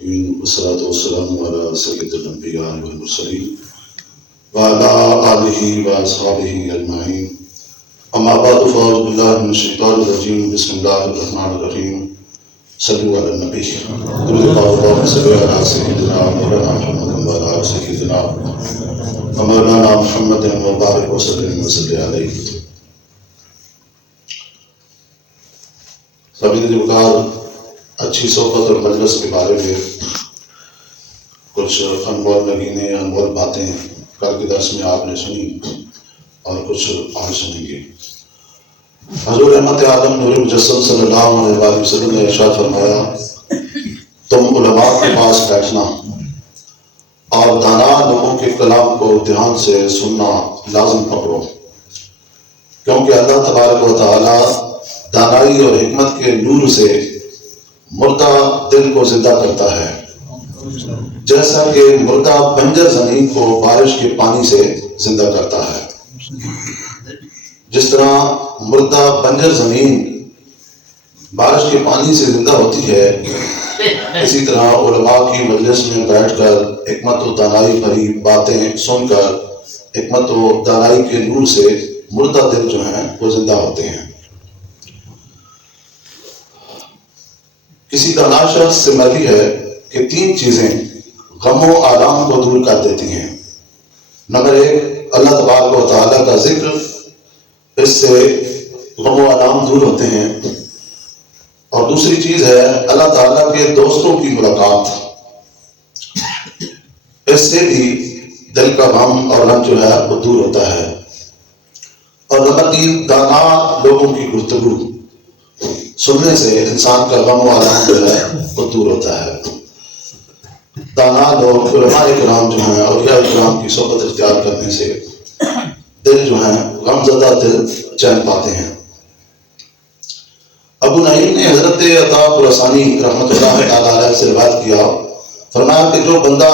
والصلاة والسلام على سيد الأنبياء والمرسلين وعلى آله وأصحابه أجمعين. أما بعد فأعوذ بالله من الشيطان الرجيم. بسم الله الرحمن الرحيم. صلوا على النبي. اللهم صل على سيدنا مولانا محمد وعلى آل سيدنا مولانا محمد وبارك وسلم وصل عليه. سبھی دیوکار اچھی صحبت اور مجلس کے بارے میں کچھ انمول نگینے انمول باتیں کل کے درس میں آپ نے سنی اور کچھ آج سنیں گے. حضور احمد عالم نور مجسم صلی اللہ علیہ وسلم نے ارشاد فرمایا، تم علماء کے پاس بیٹھنا اور دانا لوگوں کے کلام کو دھیان سے سننا لازم پکڑو، کیونکہ اللہ تبارک و تعالی دانائی اور حکمت کے نور سے مردہ دل کو زندہ کرتا ہے، جیسا کہ مردہ بنجر زمین کو بارش کے پانی سے زندہ کرتا ہے. جس طرح مردہ بنجر زمین بارش کے پانی سے زندہ ہوتی ہے، اسی طرح علماء کی مجلس میں بیٹھ کر حکمت و دانائی بھری باتیں سن کر حکمت و دانائی کے نور سے مردہ دل جو ہیں وہ زندہ ہوتے ہیں. کسی دانا شخص سے مرضی ہے کہ 3 چیزیں غم و آرام کو دور کر دیتی ہیں. نمبر 1، اللہ تبارک و تعالیٰ کا ذکر، اس سے غم و آرام دور ہوتے ہیں. اور دوسری چیز ہے اللہ تعالیٰ کے دوستوں کی ملاقات، اس سے بھی دل کا غم اور غم جو ہے وہ دور ہوتا ہے. اور نمبر 3، دانا لوگوں کی گفتگو سننے سے انسان کا غم و آرام جو ہے وہ دور ہوتا ہے. دانا لوگ علماء کرام جو ہیں اولیاء کرام کی صحبت اختیار کرنے سے دل جو ہیں غم زدہ دل چین پاتے ہیں. ابو نعیم نے حضرت عطا خراسانی رحمۃ اللہ تعالی علیہ سے روایت کیا، فرمایا کہ جو بندہ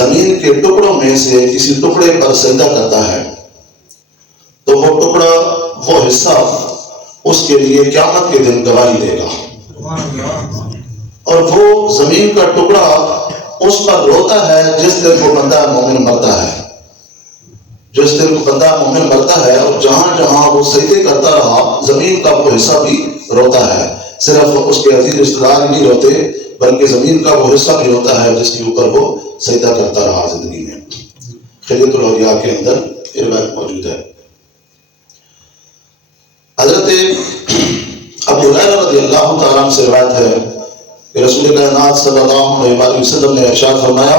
زمین کے ٹکڑوں میں سے کسی ٹکڑے پر سجدہ کرتا ہے تو وہ ٹکڑا، وہ حصہ اس کے لیے قیامت کے دن گواہی دے گا. اور وہ زمین کا ٹکڑا اس پر روتا ہے جس دن کو بندہ مومن مرتا ہے. جس دن کو بندہ مومن مرتا ہے اور جہاں جہاں وہ سجدے کرتا رہا زمین کا وہ حصہ بھی روتا ہے. صرف اس کے عزیز رشتہ دار نہیں روتے بلکہ زمین کا وہ حصہ بھی روتا ہے جس کے اوپر وہ سجدہ کرتا رہا زندگی میں. خلیۃ الاولیاء کے اندر یہ روایت موجود ہے. حضرت ابو ہریرہ رضی اللہ تعالیٰ عنہ سے روایت ہے کہ رسول کائنات صلی اللہ علیہ وسلم نے ارشاد فرمایا،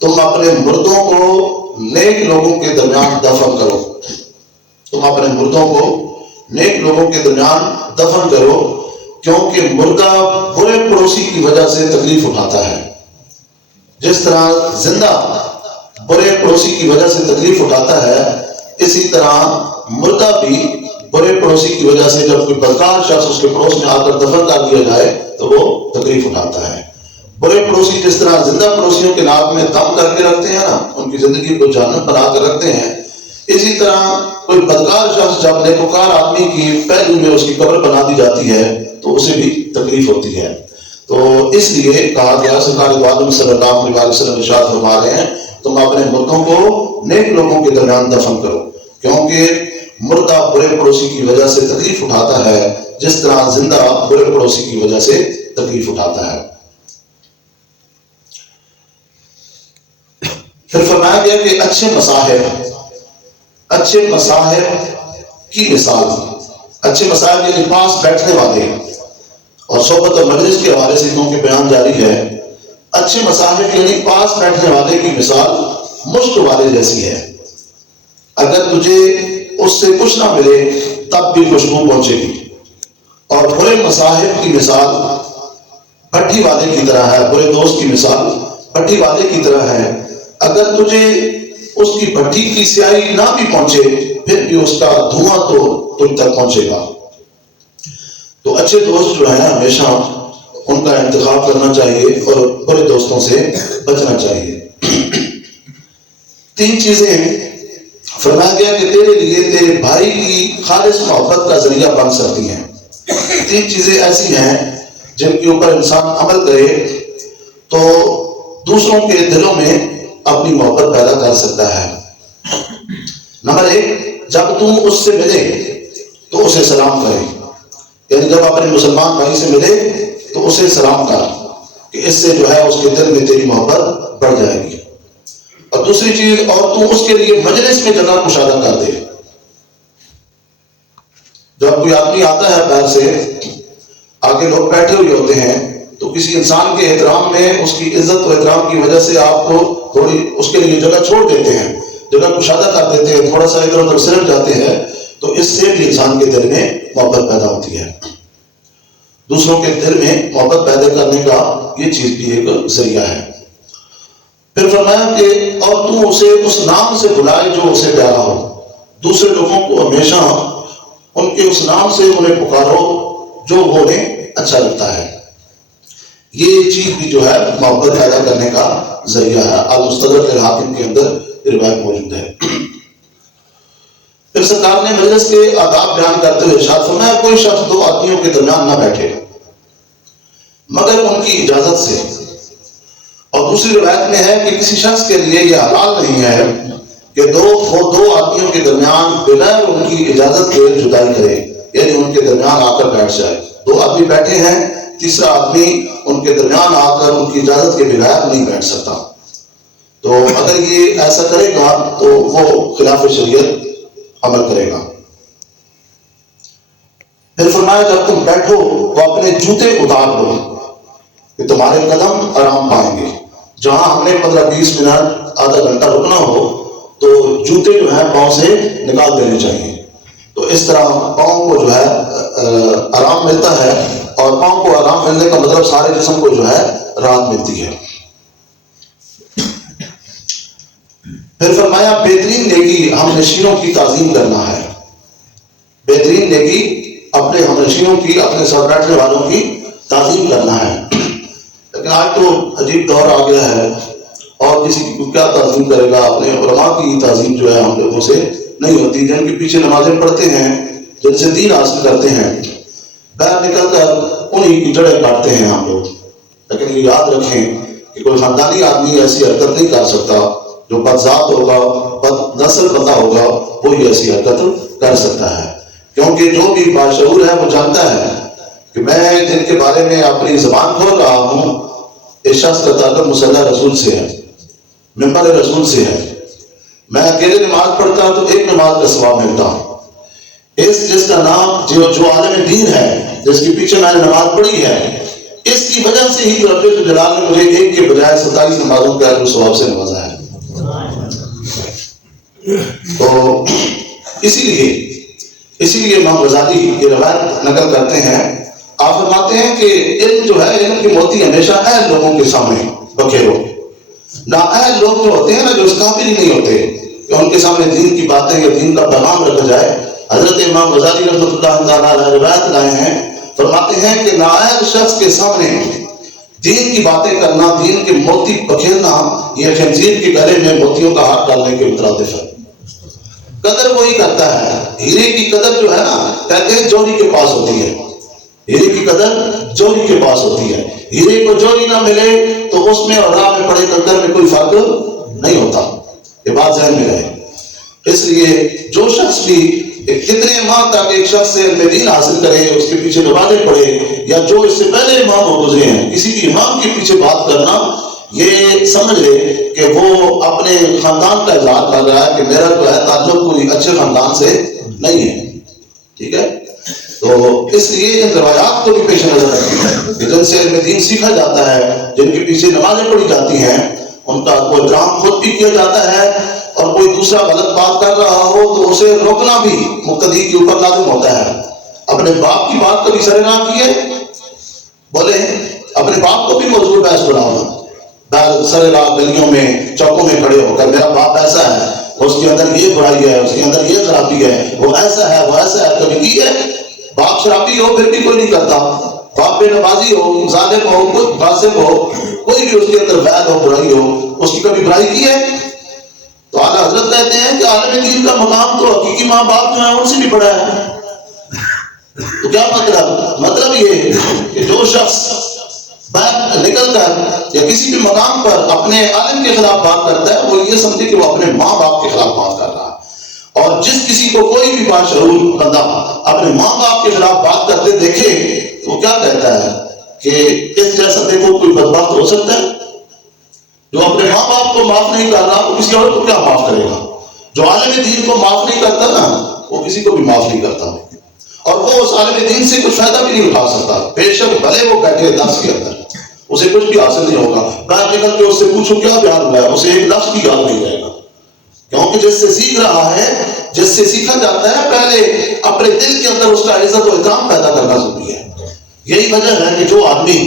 تم اپنے مردوں کو نیک لوگوں کے درمیان دفن کرو. تم اپنے مردوں کو نیک لوگوں کے درمیان دفن کرو، کیونکہ مردہ برے پڑوسی کی وجہ سے تکلیف اٹھاتا ہے. جس طرح زندہ برے پڑوسی کی وجہ سے تکلیف اٹھاتا ہے، اسی طرح مردہ بھی برے پڑوسی کی وجہ سے جب کوئی بدکار شخص اس کے پڑوس میں آ کر دفن کر دیا جائے تو وہ تکلیف اٹھاتا ہے. برے پڑوسی جس طرح زندہ پڑوسیوں کے ناک میں دم کر کے رکھتے ہیں نا، ان کی زندگی کو جہنم بنا کر رکھتے ہیں، اسی طرح کوئی بدکار شخص جب نیکوکار آدمی کی پہلو میں اس کی قبر بنا دی جاتی ہے تو اسے بھی تکلیف ہوتی ہے. تو اس لیے کہا گیا، سرکار دو عالم صلی اللہ علیہ وسلم ارشاد فرما رہے ہیں، تم اپنے مردوں کو نیک لوگوں کے درمیان دفن کرو، کیونکہ مردہ برے پڑوسی کی وجہ سے تکلیف اٹھاتا ہے جس طرح زندہ برے پڑوسی کی وجہ سے تکلیف اٹھاتا ہے. پھر فرمایا گیا کہ اچھے مصاحب کی مثال، اچھے مصاحب یعنی پاس بیٹھنے والے، اور صحبت اور مجلس کے حوالے سے کیونکہ بیان جاری ہے، اچھے مصاحب یعنی پاس بیٹھنے والے کی مثال مشک والے جیسی ہے. اگر تجھے اس سے کچھ نہ ملے تب بھی خوشبو پہنچے گی. اور برے مصاحب کی مثال بھٹی والے کی طرح ہے، برے دوست کی مثال بھٹی والے کی طرح ہے. اگر تجھے اس کی بھٹی کی سیاہی نہ بھی پہنچے پھر بھی اس کا دھواں تو تجھ تک پہنچے گا. تو اچھے دوست جو ہیں ہمیشہ ان کا انتخاب کرنا چاہیے اور برے دوستوں سے بچنا چاہیے. 3 چیزیں فرمایا گیا کہ تیرے لیے تیرے بھائی کی خالص محبت کا ذریعہ بن سکتی ہیں. 3 چیزیں ایسی ہیں جن کے اوپر انسان عمل کرے تو دوسروں کے دلوں میں اپنی محبت پیدا کر سکتا ہے۔ نمبر 1، جب تم اس سے ملے تو اسے سلام کرے، یعنی جب اپنے مسلمان بھائی سے ملے تو اسے سلام کر، کہ اس سے جو ہے اس کے دل میں تیری محبت بڑھ جائے گی۔ اور دوسری چیز، اور تم اس کے لیے مجلس میں جگہ کشادہ کر دے۔ جب کوئی آدمی آتا ہے باہر سے، آگے لوگ بیٹھے ہوئے ہوتے ہیں، تو کسی انسان کے احترام میں، اس کی عزت و احترام کی وجہ سے آپ کو تھوڑی اس کے لیے جگہ چھوڑ دیتے ہیں، جگہ کشادہ کر دیتے ہیں، تھوڑا سا ادھر ادھر سرٹ جاتے ہیں، تو اس سے بھی انسان کے دل میں محبت پیدا ہوتی ہے۔ دوسروں کے دل میں محبت پیدا کرنے کا یہ چیز بھی ایک ذریعہ ہے۔ پھر فرمایا کہ اور تم اسے اس نام سے بلائے جو اسے پیارا ہو۔ دوسرے لوگوں کو ہمیشہ ان کے اس نام سے انہیں پکارو جو انہیں اچھا لگتا ہے۔ یہ چیز بھی جو ہے محبت پیدا کرنے کا ذریعہ ہے۔ المستدرک الحاکم کے اندر روایت موجود ہے۔ پھر سرکار نے مجلس کے آداب بیان کرتے ہوئے ارشاد فرمایا، کوئی شخص دو آدمیوں کے درمیان نہ بیٹھے مگر ان کی اجازت سے۔ اور دوسری روایت میں ہے کہ کسی شخص کے لیے یہ حلال نہیں ہے کہ وہ دو آدمیوں کے درمیان بغیر ان کی اجازت کے جدائی کرے، یعنی ان کے درمیان آ کر بیٹھ جائے۔ دو آدمی بیٹھے ہیں، تیسرا آدمی ان کے درمیان آ کر ان کی اجازت کے بغیر نہیں بیٹھ سکتا۔ تو اگر یہ ایسا کرے گا تو وہ خلاف شریعت عمل کرے گا۔ پھر فرمایا جب تم بیٹھو تو اپنے جوتے اتار لو کہ تمہارے قدم آرام پائیں گے۔ جہاں ہم نے 15-20 منٹ آدھا گھنٹہ رکنا ہو تو جوتے جو ہے پاؤں سے نکال دینے چاہیے، تو اس طرح پاؤں کو جو ہے آرام ملتا ہے، اور پاؤں کو آرام ملنے کا مطلب سارے جسم کو جو ہے راحت ملتی ہے۔ پھر فرمایا بہترین نیکی ہم نشینوں کی تعظیم کرنا ہے۔ بہترین نیکی اپنے ہم نشینوں کی، اپنے ساتھ بیٹھنے والوں کی تعظیم کرنا ہے۔ لیکن آج تو عجیب دور آ گیا ہے، اور کسی کی کیا تعظیم کرے گا؟ اپنے علماء کی تعظیم جو ہے ہم لوگوں سے نہیں ہوتی، جن کے پیچھے نمازیں پڑھتے ہیں، جن سے دین حاصل کرتے ہیں، باہر نکل کر انہی کی جڑیں کاٹتے ہیں ہم لوگ۔ لیکن یہ یاد رکھیں کہ کوئی خاندانی آدمی ایسی حرکت نہیں کر سکتا، جو بدذات ہوگا، بد نسل بندہ ہوگا، وہی ایسی حرکت کر سکتا ہے۔ کیونکہ جو بھی باشعور ہے وہ جانتا ہے کہ میں جن کے بارے میں اپنی زبان کھول رہا ہوں، اس شخص کا تعلق مصلی رسول سے ہے، ممبر رسول سے ہے۔ میں اکیلے نماز پڑھتا ہوں تو ایک نماز کا ثواب ملتا ہوں۔ جس کا نام جو عالم دین ہے، جس کے پیچھے میں نے نماز پڑھی ہے، اس کی وجہ سے ہی رب جلال نے مجھے ایک کے بجائے 27 نمازوں کے اجر و ثواب سے نوازا ہے۔ تو اسی لیے امام غزالی یہ روایت نقل کرتے ہیں، آپ فرماتے ہیں کہ علم جو ہے، علم کی موتی ہمیشہ اہل لوگوں کے سامنے بکھیرو۔ نااہل لوگ جو ہوتے ہیں نا، جو اس قابل ہی نہیں ہوتے کہ ان کے سامنے دین کی باتیں یا دین کا پیغام رکھا جائے، حضرت امام غزالی رحمۃ اللہ تعالیٰ علیہ روایت لائے ہیں، فرماتے ہیں کہ نااہل شخص کے سامنے دین کی باتیں کرنا، دین کے موتی بکھیرنا، یہ خنزیر کے گلے میں موتیوں کا ہاتھ ڈالنے کے مترادف ہے۔ قدر وہی کرتا ہے، ہیرے کی قدر جو ہے نا، کہتے ہیں جوہری کے پاس ہوتی ہے، ہیرے کی قدر جوہری کے پاس ہوتی ہے۔ ہیرے کو جوہری نہ ملے تو اس میں اور راہ میں پڑے کنکر میں کوئی فرق نہیں ہوتا، یہ بات ذہن میں رہے۔ اس لیے جو شخص بھی کتنے ماہ تک ایک شخص سے علم دین حاصل کرے، اس کے پیچھے نمازیں پڑھے، یا جو اس سے پہلے امام ہو گزرے ہیں، کسی بھی امام کے پیچھے بات کرنا، یہ سمجھ لے کہ وہ اپنے خاندان کا اظہار کر رہا ہے کہ میرا جو ہے تعلق کوئی اچھے خاندان سے نہیں ہے۔ ٹھیک ہے، تو اس لیے ان روایات کو بھی پیش نظر رکھیں کہ جن سے علم دین سیکھا جاتا ہے، جن کے پیچھے نمازیں پڑھی جاتی ہیں، ان کا وہ احترام خود بھی کیا جاتا ہے، اور کوئی دوسرا غلط بات کر رہا ہو تو اسے روکنا بھی مقتدی کے اوپر لازم ہوتا ہے۔ اپنے باپ کی بات کبھی سر نہ کیے، بولے اپنے باپ کو بھی موضوع بحث بناؤ، سر راہ گلیوں میں چوکوں میں کھڑے ہو کر میرا باپ ایسا ہے، اس کے اندر یہ برائی ہے، اس کے اندر یہ خرابی ہے، وہ ایسا ہے، وہ ایسا ہے، کبھی کی ہے؟ باپ شرابی ہو پھر بھی کوئی نہیں کرتا، باپ بے نمازی ہو، ظالم ہو، کوئی فاسق ہو، کوئی بھی اس کے اندر غیر ہو، برائی ہو، اس کی کبھی برائی کی ہے؟ تو اعلیٰ حضرت کہتے ہیں کہ عالم دین کا مقام تو حقیقی ماں باپ جو ہے ان سے بھی بڑا ہے۔ تو کیا مطلب یہ کہ جو شخص باہر نکل کر یا کسی بھی مقام پر اپنے عالم کے خلاف بات کرتا ہے، وہ یہ سمجھے کہ وہ اپنے ماں باپ کے خلاف بات کر رہا ہے۔ اور جس کسی کو کوئی بھی باشعور بندہ اپنے ماں باپ کے خلاف بات کرتے دیکھے تو وہ کیا کہتا ہے کہ اس جیسا دیکھو کوئی بدبخت ہو سکتا ہے؟ جو اپنے ماں باپ کو معاف نہیں کر رہا وہ کسی اور کو کیا معاف کرے گا؟ جو عالم دین کو معاف نہیں کرتا نا وہ کسی کو بھی معاف نہیں کرتا، اور وہ اس عالم دین سے کچھ فائدہ بھی نہیں اٹھا سکتا، بے شک بھلے وہ بیٹھے درس کے اندر، اسے کچھ بھی حاصل نہیں ہوگا۔ باہر نکل کے اس سے پوچھو کیا بیان ہوا ہے، اسے ایک لفظ بھی یاد نہیں رہے گا، کیونکہ جس سے سیکھ رہا ہے، جس سے سیکھا جاتا ہے، پہلے اپنے دل کے اندر اس کا عزت و احترام پیدا کرنا ضروری ہے۔ یہی وجہ ہے کہ جو آدمی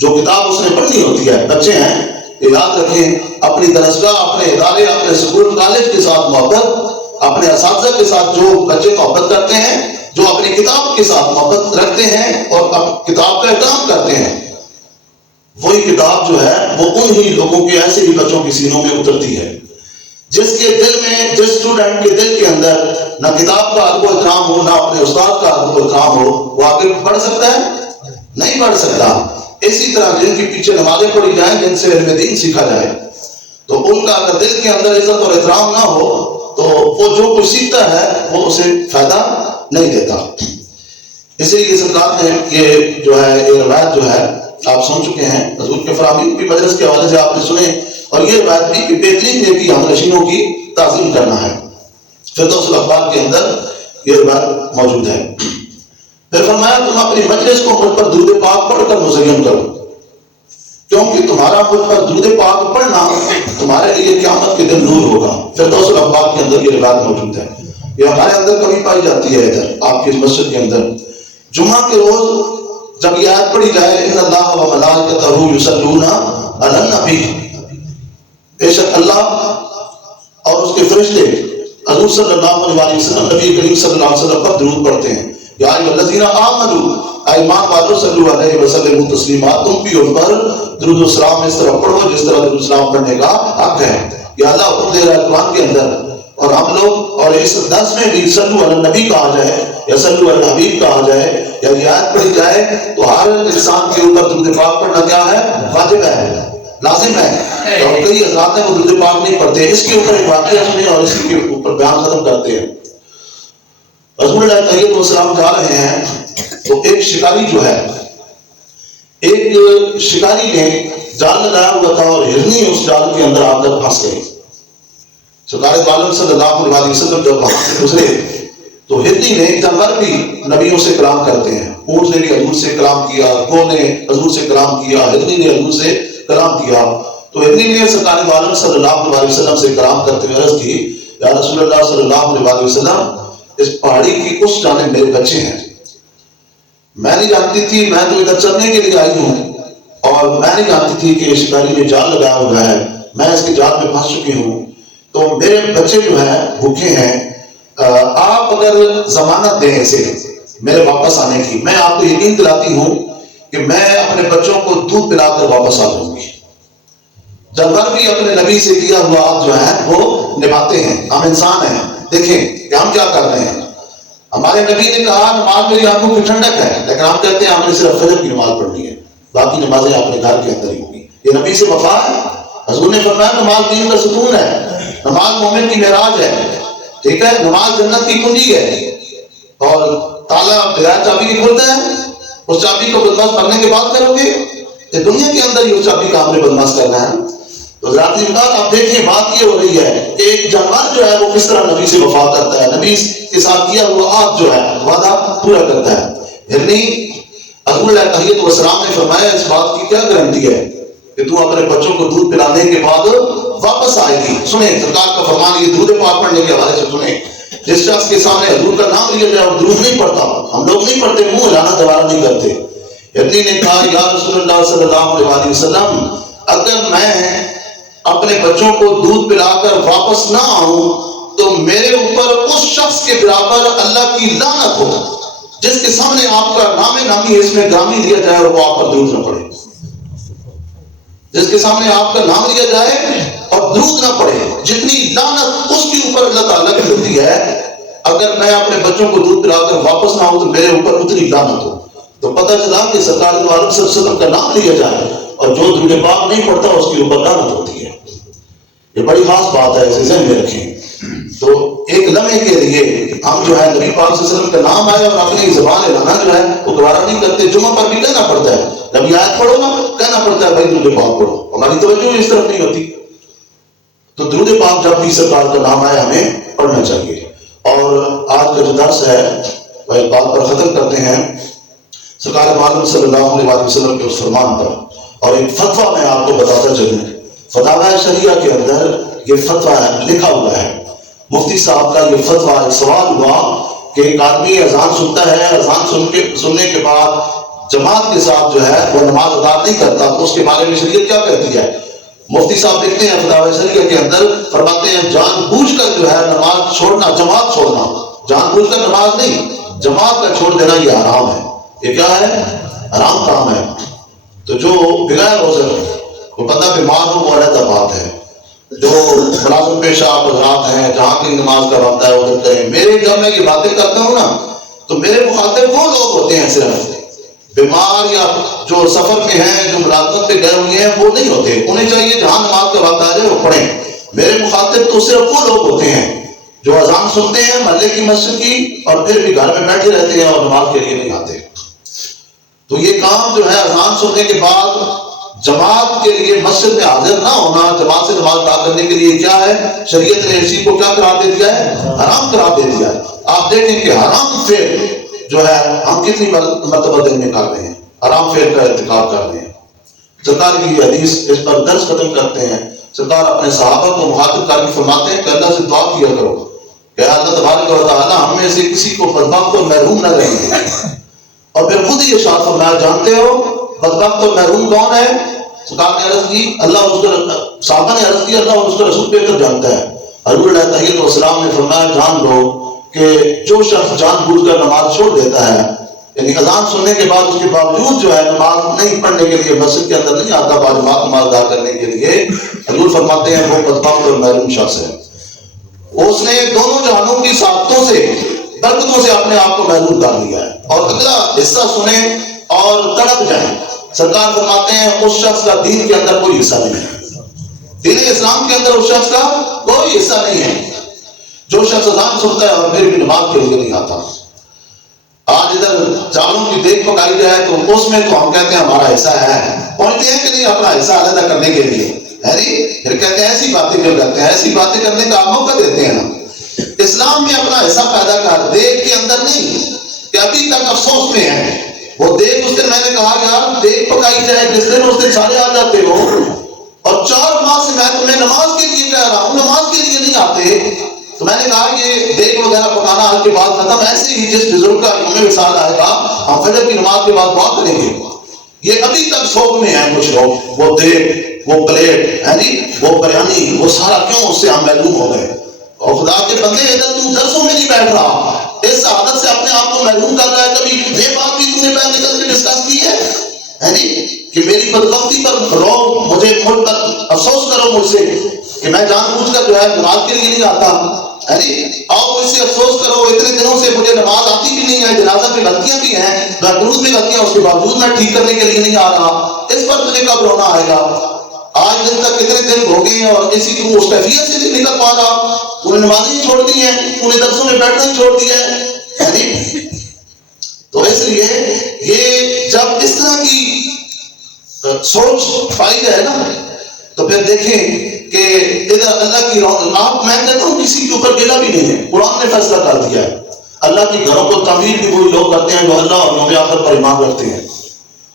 جو کتاب اس نے پڑھنی ہوتی ہے، بچے ہیں یاد رکھیں، اپنی درسگاہ، اپنے ادارے، اپنے اسکول کالج کے ساتھ محبت، اپنے اساتذہ کے ساتھ جو بچے محبت کرتے ہیں، جو اپنی کتاب کے ساتھ محبت رکھتے ہیں اور کتاب کا احترام کرتے ہیں، وہی کتاب جو ہے وہ انہی لوگوں کے ایسے ہی بچوں کے سینوں میں اترتی ہے جس کے دل میں، جس اسٹوڈنٹ کے دل کے اندر نہ کتاب کا ادب و احترام ہو، نہ اپنے استاد کا ادب و احترام ہو، وہ آگے بڑھ سکتا ہے؟ نہیں بڑھ سکتا۔ اسی طرح جن کے پیچھے نمازیں پڑھی جائیں، جن سے علم دین سیکھا جائے، تو ان کا اگر دل کے اندر عزت اور احترام نہ ہو تو وہ جو کچھ سیکھتا ہے وہ اسے فائدہ نہیں دیتا۔ اسی لیے سرکار نے یہ جو ہے یہ روایت جو ہے آپ سن چکے ہیں، حضور کے فراہمی کی مجلس کے حوالے سے آپ نے سنے، اور یہ روایت بھی کہ بہترین نیکی ہم نشینوں کی تعظیم کرنا ہے۔ فردوس الاخبار کے اندر یہ روایت موجود ہے۔ پھر فرمایا تم اپنی مجلس کو مجھ پر درود پاک پڑھ کر مزین کرو، کیونکہ تمہارا مجھ پر درود پاک پڑھنا تمہارے لیے قیامت کے دن نور ہوگا۔ فردوس الاخبار کے اندر یہ روایت موجود ہے، یہ ہمارے اندر کمی پائی جاتی ہے۔ ادھر آپ کی مسجد کے اندر جمعہ کے روز جب یہ آیت پڑھی جائے ان اللہ و ملائکتہ یصلون علی النبی، بے شک اللہ اور اس کے فرشتے حضور صلی اللہ علیہ وسلم، نبی کریم صلی اللہ علیہ وسلم پر درود پڑھتے ہیں۔ یا ایھا الذین آمنوا، ایمان والو صلو علیہ وسلم تسلیما، تم بھی ان پر درود و سلام اس طرح پڑھو جس طرح درود و سلام پڑھنے کا حق ہے۔ یا اللہ حکم دے رہا ہے قرآن کے اندر، اور ہم لوگ اور اس درس میں بھی صلو علی النبی کہا جائے یا صلو علی الحبیب کہا جائے یا یہ آیت پڑھی جائے تو ہر انسان کے اوپر درود پاک پڑھنا کیا ہے؟ واجب ہے، لازم ہے۔ اور کئی حضرات ہیں وہ درود پاک نہیں پڑھتے۔ اس کے اوپر ایک واقعہ سنیں اور اسی کے اوپر بیان ختم کرتے ہیں۔ رسول اللہ علیہ السلام جا رہے ہیں تو ایک شکاری جو ہے، ایک شکاری نے جال لگایا ہوا تھا اور ہرنی اس جال کے اندر آ کر پھنس گئی۔ سرکار عالم صلی اللہ علیہ وسلم جب وہاں سے گزرے تو ہرنی نے، جانور بھی نبیوں سے کلام کرتے ہیں، اونٹ نے بھی حضور سے کلام کیا، گو نے حضور سے کلام کیا، ہرنی نے حضور سے کلام کیا، تو ہرنی نے سرکار عالم صلی اللہ علیہ وسلم سے کلام کرتے ہوئے عرض کی، یا رسول اللہ صلی اللہ علیہ وسلم، اس پہاڑی کی اس جانب میرے بچے ہیں، میں نہیں جانتی تھی، میں تو ادھر چلنے کے لیے آئی ہوں اور میں نہیں جانتی تھی کہ شکاری نے جال لگایا ہوا ہے، میں اس کے جال میں پھنس چکی ہوں، تو میرے بچے جو ہیں بھوکے ہیں، آپ اگر ضمانت دیں اسے میرے واپس آنے کی، میں آپ کو یقین دلاتی ہوں کہ میں اپنے بچوں کو دودھ پلا کر واپس آ جاؤں گی۔ جانور بھی اپنے نبی سے کیا ہوا عہد جو ہے وہ نبھاتے ہیں، ہم انسان ہیں، دیکھیں کہ ہم کیا کر رہے ہیں۔ ہمارے نبی نے کہا نماز میری آنکھوں کی ٹھنڈک ہے، لیکن ہم کہتے ہیں ہم نے صرف فجر کی نماز پڑھنی ہے، باقی نمازیں اپنے گھر کے اندر ہی ہوگی۔ یہ نبی سے وفا ہے۔ حضور نے فرمایا نماز دین کا ستون ہے، نماز مومن کی معراج ہے، ٹھیک ہے، نماز جنت کی کنجی ہے، اور تالا بغیر چابی کی کھلتا ہے، اس چابی کو بدماش پڑھنے کے بعد کرو گے، یہ دنیا کے اندر ہی اس چابی کا ہم نے بدماش کرنا ہے۔ تو ذاتی بات آپ دیکھیں، بات یہ ہو رہی ہے کہ ایک جانور جو ہے وہ کس طرح نبی سے وفا کرتا ہے، نبی کے ساتھ کیا ہوا عہد جو ہے وعدہ پورا کرتا ہے۔ یعنی حضور علیہ السلام نے فرمایا اس بات کی کیا گارنٹی ہے کہ تو اپنے بچوں کو دودھ پلانے کے بعد واپس آئے گی۔ سنیں سرکار کا فرمان، یہ درود پاک پڑھنے کے حوالے سے سنیں، جس شخص کے سامنے حضور کا نام لیا جائے اور درود نہیں پڑھتا، ہم لوگ نہیں پڑھتے، منہ ہلانا دوبارہ نہیں کرتے۔ یعنی نے کہا یا رسول اللہ صلی اللہ علیہ وسلم، اگر میں اپنے بچوں کو دودھ پلا کر واپس نہ آؤں تو میرے اوپر اس شخص کے برابر اللہ کی لعنت ہو جس کے سامنے آپ کا نام نامی اس میں گرامی دیا جائے اور وہ آپ پر درود نہ پڑے، جس کے سامنے آپ کا نام لیا جائے اور درود نہ پڑے، جتنی لعنت اس کے اوپر اللہ تعالیٰ کی ہوتی ہے، اگر میں اپنے بچوں کو دودھ پلا کر واپس نہ آؤں تو میرے اوپر اتنی لعنت ہو۔ تو پتہ چلا کہ سرکار دو عالم صلی اللہ علیہ وسلم کا نام لیا جائے اور جو درود پاک نہیں پڑھتا اس کے اوپر لعنت ہوتی ہے. یہ بڑی خاص بات ہے، اسے ذہن میں رکھیں. تو ایک لمحے کے لیے ہم جو ہے نبی پاک صلی اللہ علیہ وسلم کا نام آئے اور اپنی زبان لانا جو ہے وہ دوبارہ نہیں کرتے. جمعہ پر بھی کہنا پڑتا ہے، جب یہ آیت پڑھو نا کہنا پڑتا ہے بھائی درود پاک پڑھو. ہماری توجہ اس طرف نہیں ہوتی. تو درود پاک جب بھی سرکار کا نام آئے ہمیں پڑھنا چاہیے. اور آج کا جو درس ہے وہ ایک بات پر ختم کرتے ہیں، سرکار عالم صلی اللہ علیہ وسلم کے اس فرمان پر. اور ایک فتویٰ میں آپ کو بتاتا چلوں، فتاوی شریعہ کے اندر یہ فتویٰ لکھا ہوا ہے. مفتی صاحب کا یہ فتویٰ، ایک سوال ہوا کہ ایک آدمی اذان سنتا ہے، اذان سننے کے بعد جماعت کے ساتھ جو ہے وہ نماز ادا نہیں کرتا، تو اس کے بارے میں شریعت کیا کہتی ہے؟ مفتی صاحب لکھتے ہیں فتاوی شریعہ کے اندر، فرماتے ہیں جان بوجھ کر جو ہے نماز چھوڑنا، جماعت چھوڑنا، جان بوجھ کر نماز نہیں، جماعت کا چھوڑ دینا یہ حرام ہے. یہ کیا ہے؟ حرام کام ہے. تو جو بغیر عذر وہ بندہ بیمار ہو وہ علیحدہ بات ہے. جو ملازم پیشہ حضرات ہیں جہاں کی نماز کا وقت ہے ادھر کریں. میرے جب میں یہ باتیں کرتا ہوں نا تو میرے مخاطب وہ لوگ ہوتے ہیں صرف بیمار یا جو سفر میں ہیں، جو ملازمت پہ گئے ہوئے ہیں وہ نہیں ہوتے. انہیں چاہیے جہاں نماز کا وقت آ جائے وہ پڑھیں. میرے مخاطب تو صرف وہ لوگ ہوتے ہیں جو اذان سنتے ہیں محلے کی مسجد کی اور پھر بھی گھر میں بیٹھے رہتے ہیں اور نماز کے لیے نہیں آتے. تو یہ کام جو ہے اذان سننے کے بعد جماعت کے لیے مسجد میں حاضر نہ ہونا، جماعت سے نماز ادا کرنے کے لیے کیا ہے؟ شریعت نے اسی کو کیا قرار دے دیا ہے؟ حرام قرار دے دیا ہے. آپ دیکھیں کہ حرام فعل جو ہے ہم کتنی مرتبہ دن میں کر رہے ہیں، حرام فعل کا ارتکاب کر رہے ہیں. سرکار کی حدیث اس پر درس ختم کرتے ہیں. سرکار اپنے صحابہ کو مخاطب کر کے فرماتے ہیں کہ اللہ سے دعا کیا کرو کہ اللہ تبارک و تعالیٰ ہم میں سے کسی کو بدبخت اور محروم نہ رہیں گے. اور پھر خود ہی ارشاد فرمایا، جانتے ہو بدبخت اور محروم کون ہے؟ سرکار نے عرض کی اللہ اس کو، صحابہ نے عرض کی اللہ اور اس کا رسول بہتر جانتا ہے. حضور علیہ الصلوۃ والسلام نے فرمایا جان لو کہ جو شخص جان بوجھ کر نماز چھوڑ دیتا ہے، یعنی اذان سننے کے بعد اس کے باوجود جو ہے نماز نہیں پڑھنے کے لیے مسجد کے اندر نہیں آتا باجماعت نماز ادا کرنے کے لیے، حضور فرماتے ہیں وہ بدبخت اور محروم شخص ہے. اس نے دونوں جہانوں کی سعادتوں سے، برکتوں سے اپنے آپ کو محروم کر لیا ہے. اور اگلا حصہ سنیں اور تڑپ جائیں. سرکار فرماتے ہیں اس شخص کا دین کے اندر کوئی حصہ نہیں ہے، دین اسلام کے اندر اس شخص کا کوئی حصہ نہیں ہے جو شخص اذان سنتا ہے اور پھر بھی نماز کے لیے نہیں آتا. آج ادھر چاولوں کی دیگ پکائی جائے تو اس میں تو ہم کہتے ہیں ہمارا حصہ ہے، پہنچتے ہیں کہ نہیں اپنا حصہ علیحدہ کرنے کے لیے ہے نہیں، پھر کہتے ہیں ایسی باتیں کیوں کرتے ہیں، ایسی باتیں کرنے کا آپ موقع دیتے ہیں نا. اسلام میں اپنا حصہ پیدا کر، دیگ کے اندر نہیں کہ ابھی تک افسوس میں ہے. وہ دیگ اس دن میں نے کہا یار دیگ پکائی جائے جس دن اس دن سارے آ جاتے ہو، اور 4 ماہ سے میں تمہیں نماز کے لیے کہہ رہا ہوں نماز کے لیے نہیں آتے. تو میں نے کہا کہ دیگ وغیرہ پکانا آج کے بعد ختم. ایسے ہی جس بزرگ کا یوم وصال آئے گا ہم فجر کی نماز کے بعد دعا کریں گے. یہ ابھی تک شوق میں ہیں کچھ لوگ، وہ دیگ، وہ پلیٹ ہے نہیں، وہ بریانی، وہ سارا کیوں اس سے ہم محروم ہو گئے. اور خدا کے بندے ادھر تم درسوں میں نہیں بیٹھ رہا، اس عادت سے اپنے آپ کو محروم کر رہا ہے. کبھی یہ بات بھی تم نے پہلے نکل کے ڈسکس کی ہے نہیں کہ میری بدبختی پر رو، مجھے مجھ پر افسوس کرو مجھ سے کہ میں جان بوجھ کر جو ہے نماز کے لیے نہیں آتا ہے نہیں، آؤ مجھ سے افسوس کرو اتنے دنوں سے مجھے نماز آتی بھی نہیں ہے، جنازہ کی غلطیاں بھی ہیں، درود بھی غلطیاں، اس کے باوجود میں ٹھیک کرنے کے لیے نہیں آ رہا. اس پر تجھے کب رونا آئے گا؟ آج دن تک کتنے دن ہو گئے اور اسی کو اس کیفیت سے نہیں نکل پا رہا. انہیں نمازیں ہی چھوڑ دی ہیں، انہیں درسوں میں بیٹھنا ہی چھوڑ دیا ہے. تو اس لیے یہ جب اس طرح کی سوچ پائی جائے نا تو پھر دیکھیں کہ ادھر اللہ کی آپ، میں کہتا ہوں کسی کے اوپر گلا بھی نہیں ہے. قرآن نے فیصلہ کر دیا ہے اللہ کے گھروں کو تعمیر بھی وہی لوگ کرتے ہیں جو اللہ اور یوم آخر پر ایمان رکھتے ہیں.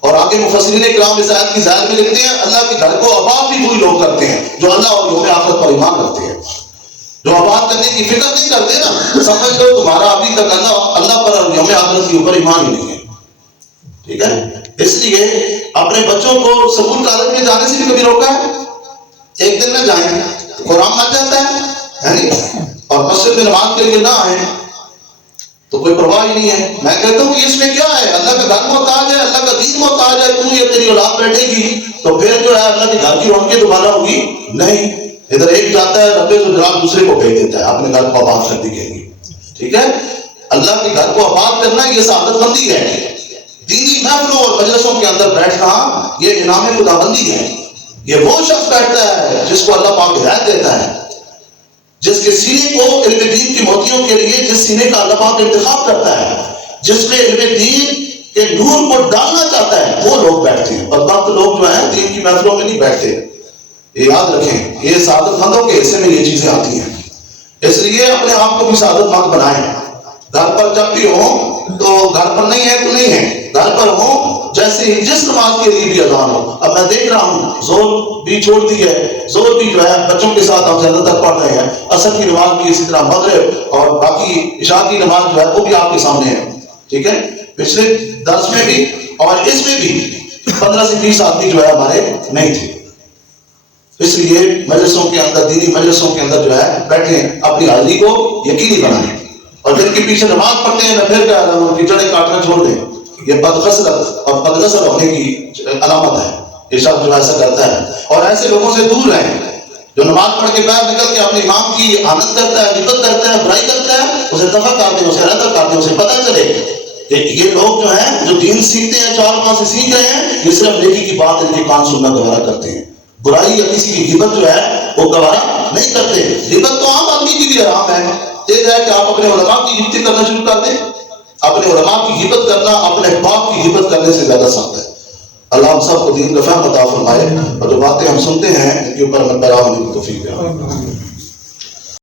اور آگے مفسرین کرام اس آیت کی ظاہر میں لکھتے ہیں اللہ کے گھر کو آباد بھی وہی لوگ کرتے ہیں جو اللہ اور یوم آخر پر ایمان رکھتے ہیں. جو آباد کرنے کی فکر نہیں کرتے نا، سمجھ لو تمہارا ابھی تک اللہ پر اور یوم آخرت کے اوپر ایمان ہی نہیں ہے. ٹھیک ہے، اس لیے اپنے بچوں کو سکول کالج میں جانے سے بھی کبھی روکا ہے؟ ایک دن میں جائیں قرآن مر جاتا ہے نہیں، اور مسجد میں نماز کے لیے نہ آئے تو کوئی پرواہ ہی نہیں ہے. میں کہتا ہوں کہ اس میں کیا ہے، اللہ کا گھر محتاج ہے، اللہ کا دین محتاج ہے. تم یہ تیری اولاد بیٹھے گی تو پھر جو ہے اللہ کے گھر کی رونقیں دوبارہ ہوگی نہیں. ادھر ایک جاتا ہے ربے تو جناب دوسرے کو بھیج دیتا ہے اپنے گھر کو آباد کرنے کے لیے. ٹھیک ہے، اللہ کے گھر کو آباد کرنا یہ سعادت مندی ہے. دینی محفلوں اور مجلسوں کے اندر بیٹھنا یہ انعام خداوندی ہے. یہ وہ شخص بیٹھتا ہے جس کو اللہ پاک ہدایت دیتا ہے، جس کے سینے کو علم دین کی موتیوں کے لیے، جس سینے کا اللہ پاک انتخاب کرتا ہے، جس میں علم دین کے نور کو ڈالنا چاہتا ہے، وہ لوگ بیٹھتے ہیں. بدبخت لوگ جو ہیں دین کی محفلوں میں نہیں بیٹھتے. یہ یاد رکھیں، یہ سعادت مندوں کے حصے میں یہ چیزیں آتی ہیں. اس لیے اپنے آپ کو بھی سعادت مند بنائیں. گھر پر جب بھی ہوں تو گھر پر نہیں ہے تو نہیں ہے، گھر پر ہوں جیسے ہی جس نماز کے لیے بھی اذان ہو. اب میں دیکھ رہا ہوں زور بھی چھوڑ دی ہے، زور بھی جو ہے بچوں کے ساتھ ہم زیادہ تر پڑھ رہے ہیں. عصر کی نماز بھی اسی طرح، مغرب اور باقی عشاء کی نماز جو ہے وہ بھی آپ کے سامنے ہے. ٹھیک ہے، پچھلے درس میں بھی اور اس میں بھی 15 سے 20 آدمی جو ہے ہمارے نہیں تھے. اس لیے مجلسوں کے اندر، دینی مجلسوں کے اندر جو ہے بیٹھیں، اپنی حاضری کو یقینی بنائیں. اور جن کے پیچھے نماز پڑھتے ہیں میں پھر کہہ رہا ہوں ان کی جڑیں کاٹنا چھوڑ دیں. یہ بدخصلت اور بدغسل ہونے کی علامت ہے. یہ شخص جو ایسا کرتا ہے، اور ایسے لوگوں سے دور رہیں جو نماز پڑھ کے باہر نکل کے اپنے امام کی آنت کرتا ہے، غیبت کرتا ہے، برائی کرتا ہے. اسے دفع کر دیں، اسے رد کر دیں. اسے پتہ چلے کہ یہ لوگ جو ہیں جو دین سیکھتے ہیں، چار ماہ سے سیکھ رہے ہیں، یہ صرف نیکی کی بات ان کے کان سننا گوارا کرتے ہیں. برائی یا کسی کی غیبت جو ہے وہ گوارا نہیں کرتے. غیبت تو عام آدمی کے لیے حرام ہے. یہ ہے کہ آپ اپنے علماء کی غیبت کرنا شروع کر دیں. اپنے علماء کی غیبت کرنا اپنے باپ کی غیبت کرنے سے زیادہ سخت ہے. اللہ ہم سب کو دین کا فہم عطا فرمائے، اور جو باتیں ہم سنتے ہیں ان کے اوپر عمل پیرا ہونے کی توفیق دے.